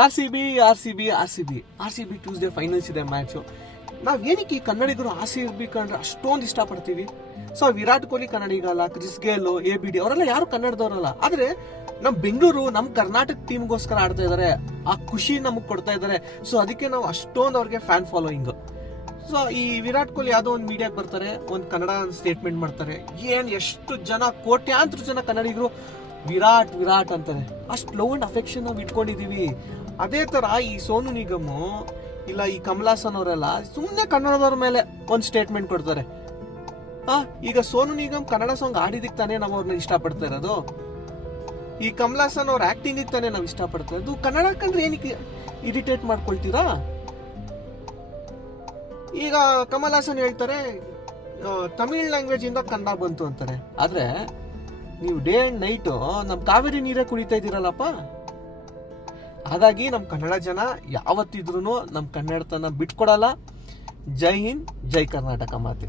R C B Tuesday finals ಇದೆ match. ನಾವ್ ಏನಕ್ಕೆ ಈ ಕನ್ನಡಿಗರು ಆರ್.ಸಿ.ಬಿ ಕಂಡ್ರೆ ಅಷ್ಟೊಂದು ಇಷ್ಟಪಡ್ತೀವಿ? ಸೊ ವಿರಾಟ್ ಕೊಹ್ಲಿ ಕನ್ನಡಿಗ ಅಲ್ಲ, ಕ್ರಿಸ್ ಗೇಲ್, ABD ಅವರೆಲ್ಲ ಯಾರು ಕನ್ನಡದವರಲ್ಲ. ಆದ್ರೆ ನಮ್ ಬೆಂಗಳೂರು ನಮ್ ಕರ್ನಾಟಕ ಟೀಮ್ಗೋಸ್ಕರ ಆಡ್ತಾ ಇದಾರೆ, ಆ ಖುಷಿ ನಮಗ್ ಕೊಡ್ತಾ ಇದಾರೆ. ಸೊ ಅದಕ್ಕೆ ನಾವು ಅಷ್ಟೊಂದು ಅವ್ರಿಗೆ ಫ್ಯಾನ್ ಫಾಲೋಯಿಂಗ್. ಸೊ ಈ ವಿರಾಟ್ ಕೊಹ್ಲಿ ಯಾವ್ದೋ ಒಂದು ಮೀಡಿಯಾಗೆ ಬರ್ತಾರೆ, ಒಂದು ಕನ್ನಡ ಸ್ಟೇಟ್ಮೆಂಟ್ ಮಾಡ್ತಾರೆ, ಎಷ್ಟು ಜನ ಕೋಟ್ಯಾಂತರ ಜನ ಕನ್ನಡಿಗರು ವಿರಾಟ್ ವಿರಾಟ್ ಅಂತಾರೆ. ಅಷ್ಟು ಲವ್ ಅಂಡ್ ಅಫೆಕ್ಷನ್ ನಾವು ಇಟ್ಕೊಂಡಿದೀವಿ. ಅದೇ ತರ ಈ ಸೋನು ನಿಗಮ್ ಇಲ್ಲ ಈ ಕಮಲ್ ಹಾಸನ್ ಅವರೆಲ್ಲ ಸುಮ್ಮನೆ ಕನ್ನಡದವ್ರ ಮೇಲೆ ಒಂದು ಸ್ಟೇಟ್ಮೆಂಟ್ ಕೊಡ್ತಾರೆ. ಈಗ ಸೋನು ನಿಗಮ್ ಕನ್ನಡ ಸಾಂಗ್ ಆಡಿದಕ್ಕೆ ತಾನೇ ನಾವು ಅವ್ರನ್ನ ಇಷ್ಟಪಡ್ತಾ ಇರೋದು. ಈ ಕಮಲ್ ಹಾಸನ್ ಅವ್ರ ಆಕ್ಟಿಂಗ್ ತಾನೇ ನಾವು ಇಷ್ಟಪಡ್ತಾ ಇರೋದು. ಕನ್ನಡ ಕಂಡ್ರೆ ಏನಕ್ಕೆ ಇರಿಟೇಟ್ ಮಾಡ್ಕೊಳ್ತೀರಾ? ಈಗ ಕಮಲ್ ಹಾಸನ್ ಹೇಳ್ತಾರೆ ತಮಿಳ್ ಲ್ಯಾಂಗ್ವೇಜ್ ಇಂದ ಕನ್ನಡ ಬಂತು ಅಂತಾರೆ. ಆದ್ರೆ ನೀವು ಡೇ ಅಂಡ್ ನೈಟ್ ನಮ್ ಕಾವೇರಿ ನೀರೇ ಕುಡಿತಾ ಇದ್ದೀರಲ್ಲಪ್ಪ. ಹಾಗಾಗಿ ನಮ್ ಕನ್ನಡ ಜನ ಯಾವತ್ತಿದ್ರು ನಮ್ ಕನ್ನಡತನ ಬಿಟ್ಕೊಡಲ್ಲ. ಜೈ ಹಿಂದ್, ಜೈ ಕರ್ನಾಟಕ ಮಾತೆ.